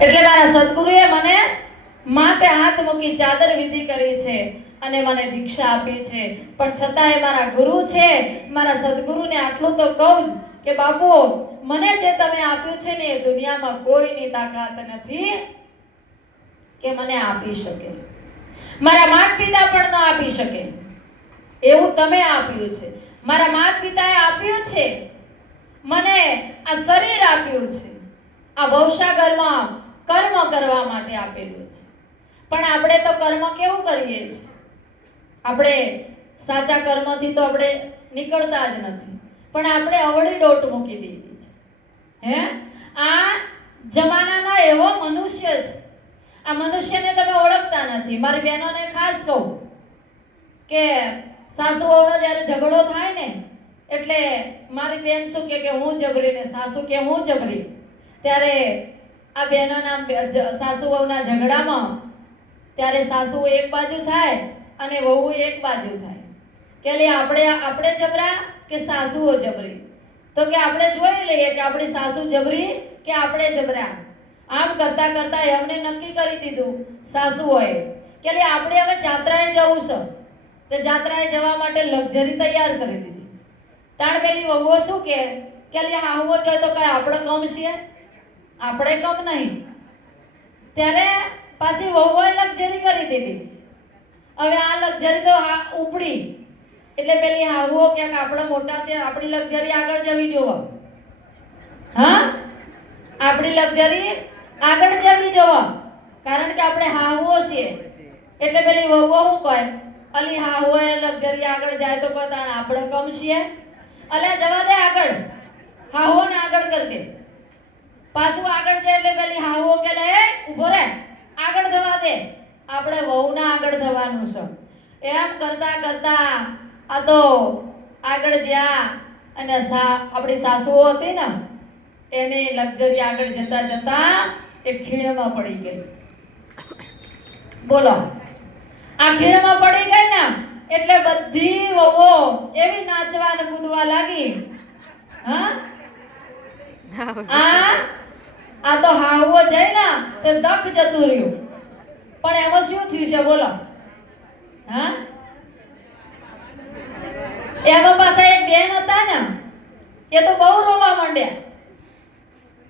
એટલે મારા સદગુરુએ મને માથે હાથ મૂકી ચાદર વિધિ કરી છે અને મને દીક્ષા આપી છે, પણ છતાંય મારા ગુરુ છે, મારા સદગુરુને આટલું તો કહું જ કે બાપુ મને જે તમે આપ્યું છે ને એ દુનિયામાં કોઈની તાકાત નથી કે મને આપી શકે. મારા માતા પિતા પણ ન આપી શકે એવું તમે આપ્યું છે. મારા માતા પિતાએ આપ્યું છે, મને આ શરીર આપ્યું છે, આ ભવસાગરમાં કર્મ કરવા માટે આપેલું છે. પણ આપણે તો કર્મ કેવું કરીએ છીએ? આપણે સાચા કર્મથી તો આપણે નીકળતા જ નથી, પણ આપણે અવળી દોટ મૂકી દીધી છે. આ જમાનાનો એવો મનુષ્ય છે. આ મનુષ્યને તમે ઓળખતા નથી. મારી બહેનોને ખાસ કહું કે સાસુ વહુનો જ્યારે ઝઘડો થાય ને એટલે મારી બેન શું કે હું જબરી ને સાસુ કે હું જબરી, ત્યારે આ બહેનોના સાસુ વહુના ઝઘડામાં ત્યારે સાસુ એક બાજુ થાય અને વહુ એક બાજુ થાય કે લે આપણે જબરા કે સાસુઓ જબરી? તો કે આપણે જોઈ લઈએ કે આપણી સાસુ જબરી કે આપણે જબરા. આમ કરતા કરતા એમને નક્કી કરી દીધું સાસુઓએ કે લે આપણે હવે જાત્રાએ જવું છે, તો જાત્રાએ જવા માટે લક્ઝરી તૈયાર કરી દીધી. તાણ પેલી વહુઓ શું કે લે હાહુઓ જોઈએ તો કઈ આપણે કમ છીએ? આપણે કમ નહીં. ત્યારે પાછી વહુઓએ લક્ઝરી કરી દીધી. હવે આ લક્ઝરી તો ઉપડી એટલે પેલી હાહુઓ કે આપણે મોટા છે, આપણી લક્ઝરી આગળ જવી જોવા. હા, આપણી લક્ઝરી આગળ જવી જોવા, કારણ કે આપણે હાહુઓ છીએ. એટલે પેલી વહુઓ શું કહે, અલી હાહુઓએ લક્ઝરી આગળ જાય તો કોઈ તાણ આપણે કમ છીએ? અલ્યા જવા દે આગળ, હાહુઓને આગળ કરી દે. પાછું આગળ જાય એટલે પેલી હાહુઓ કે લે ઊભો રે, આગળ થવા દે, આપણે વહુના આગળ થવાનું છે. એમ કરતા કરતા આ તો આગળ જ્યાં અને આપણી સાસુઓ હતી ને એની લક્ઝરી આગળ જતા જતા એ ખીણમાં પડી ગઈ. બોલો, આ ખીણમાં પડી ગઈ ને એટલે બધી વહુઓ એવી નાચવા અને કૂદવા લાગી. હા, આ તો હાહુઓ જઈ ને તે દખ જતું રહ્યું. પણ એમાં શું થયું છે બોલો? હા, એમાં પાછા એક બેન હતા ને એ તો બહુ રોવા માંડ્યા.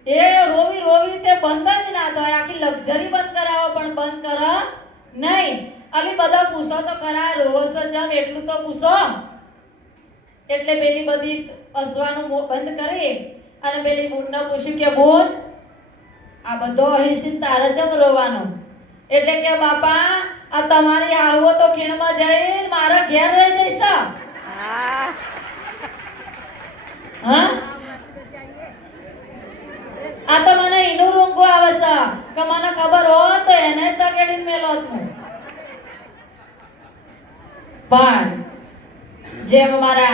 એ રોવી રોવી તે બંધ જ ના થાય. આખી લક્ઝરી બંધ કરાવો પણ બંધ કરો નહીં. અલી બધા પૂછો તો ખરા, રોવો છો જમ એટલું તો પૂછો. એટલે પેલી બધી હસવાનું બંધ કરી અને પેલી બૂનને પૂછ્યું કે બોન આ બધો અહીસિન તારે જમ રોવાનો? એટલે કે બાપા આ તમારી હાહુઓ તો ખીણમાં જઈને મારા ઘેર રહી જઈશ. હા, આ તો મને ઈનું રૂંગો આવે છે કે મને ખબર હોત તો એને તકેડીને મેલો હું. પણ જેમ મારા